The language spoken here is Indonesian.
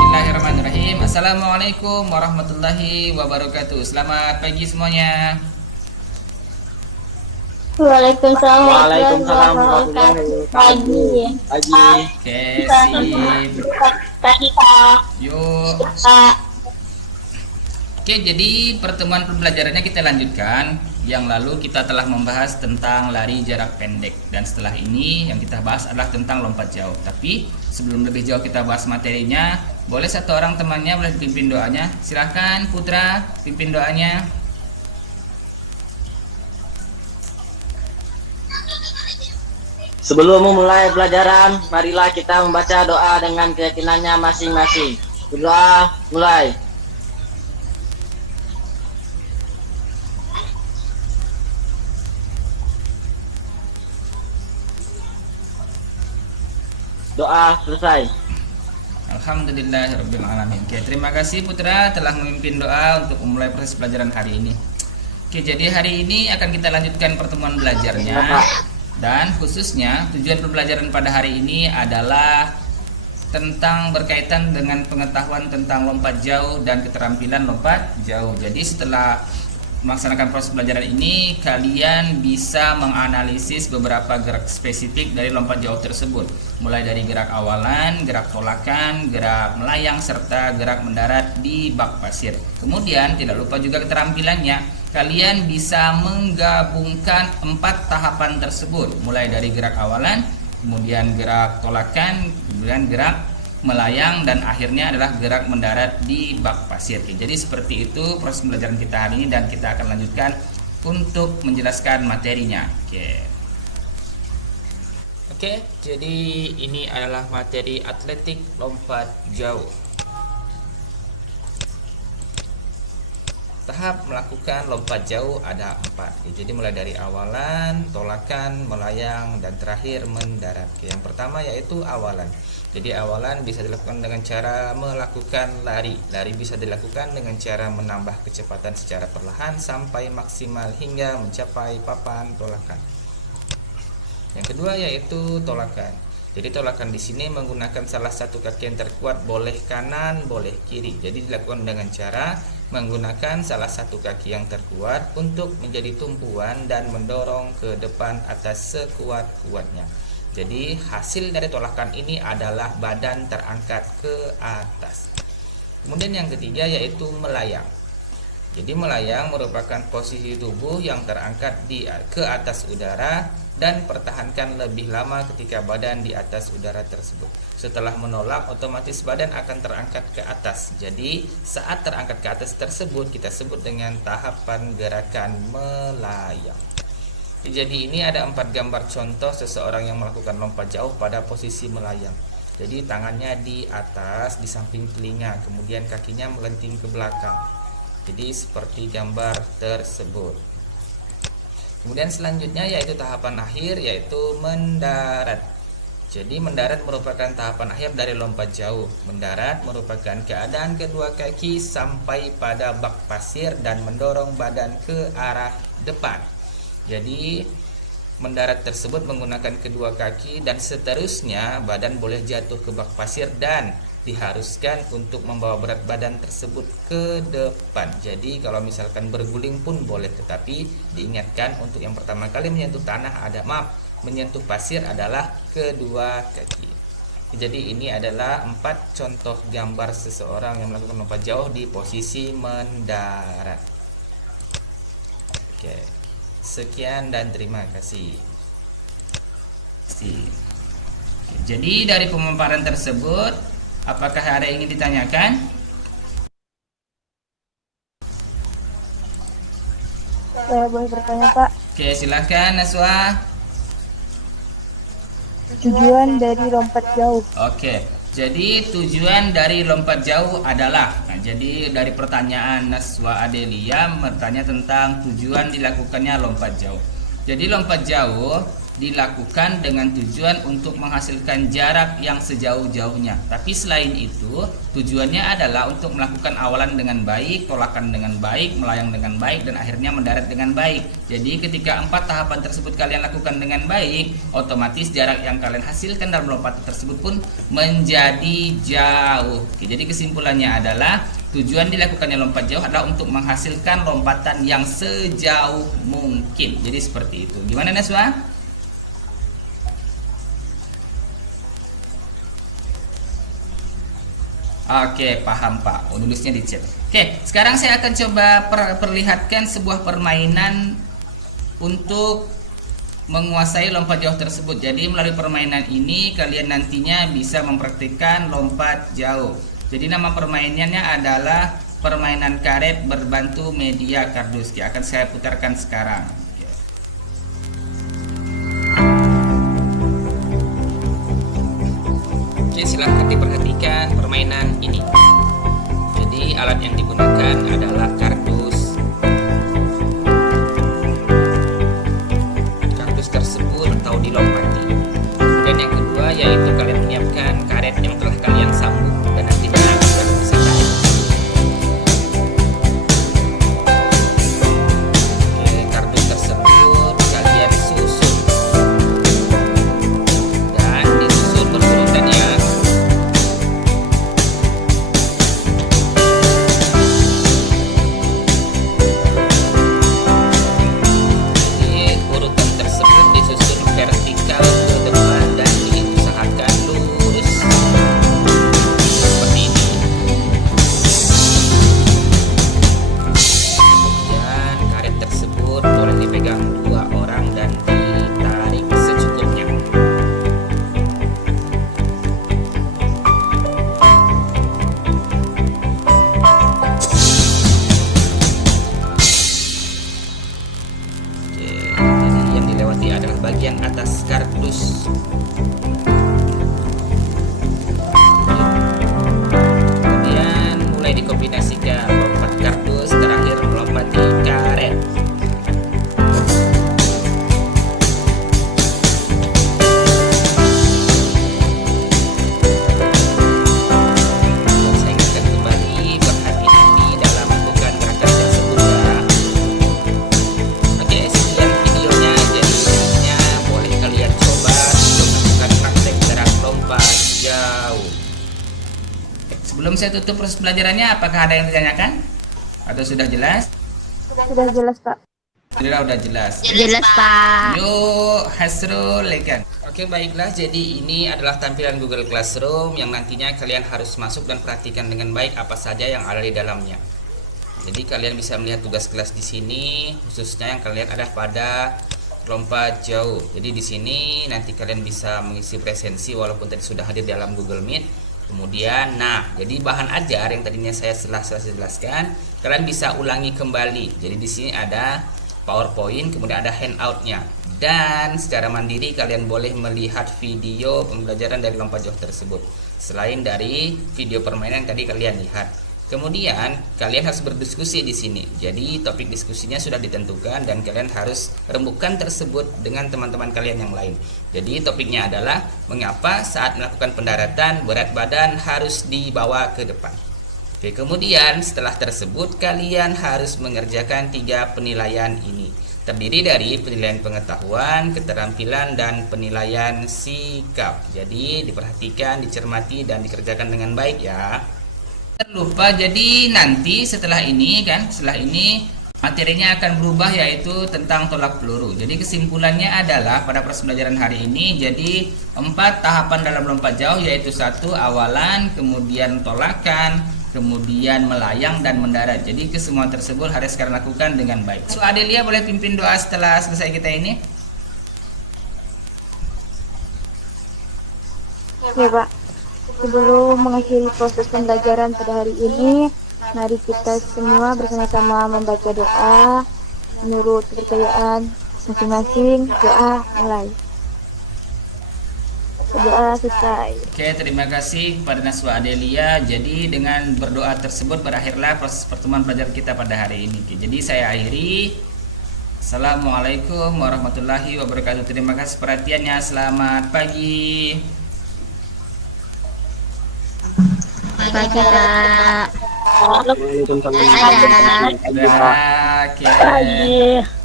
Bismillahirrahmanirrahim. Assalamualaikum warahmatullahi wabarakatuh. Selamat pagi semuanya. Waalaikumsalam Waalaikumsalam warahmatullahi warahmatullahi wabarakatuh. wabarakatuh. Pagi. Oke, Pagi. sip. Pagi Kak. Yuk. Kak. Oke, jadi pertemuan pembelajarannya kita lanjutkan. Yang lalu kita telah membahas tentang lari jarak pendek, dan setelah ini yang kita bahas adalah tentang lompat jauh. Tapi sebelum lebih jauh kita bahas materinya, boleh satu orang temannya boleh pimpin doanya. Silahkan Putra, pimpin doanya. Sebelum memulai pelajaran, marilah kita membaca doa dengan keyakinannya masing-masing. Berdoa, mulai. Doa selesai. Alhamdulillahirrabbilalamin. Oke, terima kasih Putra telah memimpin doa untuk memulai proses pelajaran hari ini. Oke, jadi hari ini akan kita lanjutkan pertemuan belajarnya. Dan khususnya tujuan pembelajaran pada hari ini adalah tentang berkaitan dengan pengetahuan tentang lompat jauh dan keterampilan lompat jauh. Jadi setelah melaksanakan proses pelajaran ini, kalian bisa menganalisis beberapa gerak spesifik dari lompat jauh tersebut, mulai dari gerak awalan, gerak tolakan, gerak melayang, serta gerak mendarat di bak pasir. Kemudian tidak lupa juga keterampilannya. Kalian bisa menggabungkan 4 tahapan tersebut, mulai dari gerak awalan, kemudian gerak tolakan, kemudian gerak melayang, dan akhirnya adalah gerak mendarat di bak pasir. Jadi seperti itu proses pembelajaran kita hari ini, dan kita akan lanjutkan untuk menjelaskan materinya. Oke, jadi ini adalah materi atletik lompat jauh. Tahap melakukan lompat jauh ada 4. Jadi mulai dari awalan, tolakan, melayang, dan terakhir mendarat. Yang pertama yaitu awalan. Jadi awalan bisa dilakukan dengan cara melakukan lari. Lari bisa dilakukan dengan cara menambah kecepatan secara perlahan sampai maksimal hingga mencapai papan tolakan. Yang kedua yaitu tolakan. Jadi tolakan di sini menggunakan salah satu kaki yang terkuat, boleh kanan, boleh kiri. Jadi dilakukan dengan cara menggunakan salah satu kaki yang terkuat untuk menjadi tumpuan dan mendorong ke depan atas sekuat-kuatnya. Jadi hasil dari tolakan ini adalah badan terangkat ke atas. Kemudian yang ketiga yaitu melayang. Jadi melayang merupakan posisi tubuh yang terangkat ke atas udara dan pertahankan lebih lama ketika badan di atas udara tersebut. Setelah menolak, otomatis badan akan terangkat ke atas. Jadi saat terangkat ke atas tersebut kita sebut dengan tahapan gerakan melayang. Jadi ini ada 4 gambar contoh seseorang yang melakukan lompat jauh pada posisi melayang. Jadi tangannya di atas, di samping telinga, kemudian kakinya melenting ke belakang. Jadi seperti gambar tersebut. Kemudian selanjutnya yaitu tahapan akhir, yaitu mendarat. Jadi mendarat merupakan tahapan akhir dari lompat jauh. Mendarat merupakan keadaan kedua kaki sampai pada bak pasir dan mendorong badan ke arah depan. Jadi mendarat tersebut menggunakan kedua kaki, dan seterusnya badan boleh jatuh ke bak pasir dan diharuskan untuk membawa berat badan tersebut ke depan. Jadi kalau misalkan berguling pun boleh, tetapi diingatkan untuk yang pertama kali menyentuh tanah menyentuh pasir adalah kedua kaki. Jadi ini adalah 4 contoh gambar seseorang yang melakukan lompat jauh di posisi mendarat. Oke. Sekian dan terima kasih. Jadi dari pemaparan tersebut, apakah ada yang ingin ditanyakan? Saya boleh bertanya Pak, Oke, silahkan Naswa. tujuan dari lompat jauh. Oke, jadi tujuan dari lompat jauh adalah, jadi dari pertanyaan Naswa Adelia bertanya tentang tujuan dilakukannya lompat jauh. Jadi lompat jauh dilakukan dengan tujuan untuk menghasilkan jarak yang sejauh-jauhnya. Tapi selain itu, tujuannya adalah untuk melakukan awalan dengan baik, tolakan dengan baik, melayang dengan baik, dan akhirnya mendarat dengan baik. Jadi ketika 4 tahapan tersebut kalian lakukan dengan baik, otomatis jarak yang kalian hasilkan dalam lompatan tersebut pun menjadi jauh. Oke, jadi kesimpulannya adalah tujuan dilakukannya lompat jauh adalah untuk menghasilkan lompatan yang sejauh mungkin. Jadi seperti itu. Gimana Naswa? Oke, paham Pak. Nulisnya di chat. Oke, sekarang saya akan coba perlihatkan sebuah permainan untuk menguasai lompat jauh tersebut. Jadi melalui permainan ini kalian nantinya bisa mempraktikkan lompat jauh. Jadi nama permainannya adalah permainan karet berbantu media kardus. Akan saya putarkan sekarang. Oke, silahkan diperhatikan permainan ini. Jadi alat yang digunakan adalah kardus. Kardus tersebut atau dilompati. Dan yang kedua yaitu kalian menyiapkan karet yang telah kalian sambung dan nantinya akan bisa tarik. Oke, kardus tersebut kalian susun dan disusun berurutan ya. Bagian atas kardus. Kemudian mulai dikombinasikan lompat kardus, terakhir melompati karet. Saya ingatkan kembali, berhati-hati dalam melakukan gerakan tersebut ya. Oke, sekian videonya. Jadi boleh kalian coba untuk melakukan praktek jarak lompat jauh. Sebelum saya tutup proses pelajarannya, apakah ada yang ditanyakan? Atau sudah jelas? Sudah jelas Pak. Sudah jelas. Jelas Pak. Yuk, Hasrul lekan. Oke, baiklah. Jadi ini adalah tampilan Google Classroom yang nantinya kalian harus masuk dan perhatikan dengan baik apa saja yang ada di dalamnya. Jadi kalian bisa melihat tugas kelas di sini, khususnya yang kalian ada pada lompat jauh. Jadi di sini nanti kalian bisa mengisi presensi walaupun tadi sudah hadir dalam Google Meet. Kemudian, jadi bahan ajar yang tadinya saya selesai jelaskan, kalian bisa ulangi kembali. Jadi di sini ada PowerPoint, kemudian ada handoutnya. Dan secara mandiri kalian boleh melihat video pembelajaran dari lompat jauh tersebut. Selain dari video permainan yang tadi kalian lihat. Kemudian kalian harus berdiskusi di sini. Jadi topik diskusinya sudah ditentukan dan kalian harus rembukkan tersebut dengan teman-teman kalian yang lain. Jadi topiknya adalah mengapa saat melakukan pendaratan berat badan harus dibawa ke depan. Oke, kemudian setelah tersebut kalian harus mengerjakan 3 penilaian ini. Terdiri dari penilaian pengetahuan, keterampilan, dan penilaian sikap. Jadi diperhatikan, dicermati, dan dikerjakan dengan baik ya. Lupa, jadi nanti setelah ini materinya akan berubah, yaitu tentang tolak peluru. Jadi kesimpulannya adalah pada proses pembelajaran hari ini, jadi 4 tahapan dalam lompat jauh, yaitu 1 awalan, kemudian tolakan, kemudian melayang dan mendarat. Jadi kesemua tersebut harus kalian lakukan dengan baik. So Adelia boleh pimpin doa setelah selesai kita ini? Ya Pak. Sebelum mengakhiri proses pembelajaran pada hari ini, mari kita semua bersama-sama membaca doa menurut kepercayaan masing-masing. Doa mulai. Doa selesai. Oke, terima kasih kepada Naswa Adelia. Jadi dengan berdoa tersebut berakhirlah proses pertemuan pelajaran kita pada hari ini. Jadi saya akhiri. Assalamualaikum warahmatullahi wabarakatuh. Terima kasih perhatiannya. Selamat pagi. Pagi Kak. Waalaikumsalam. Dadah, Kak.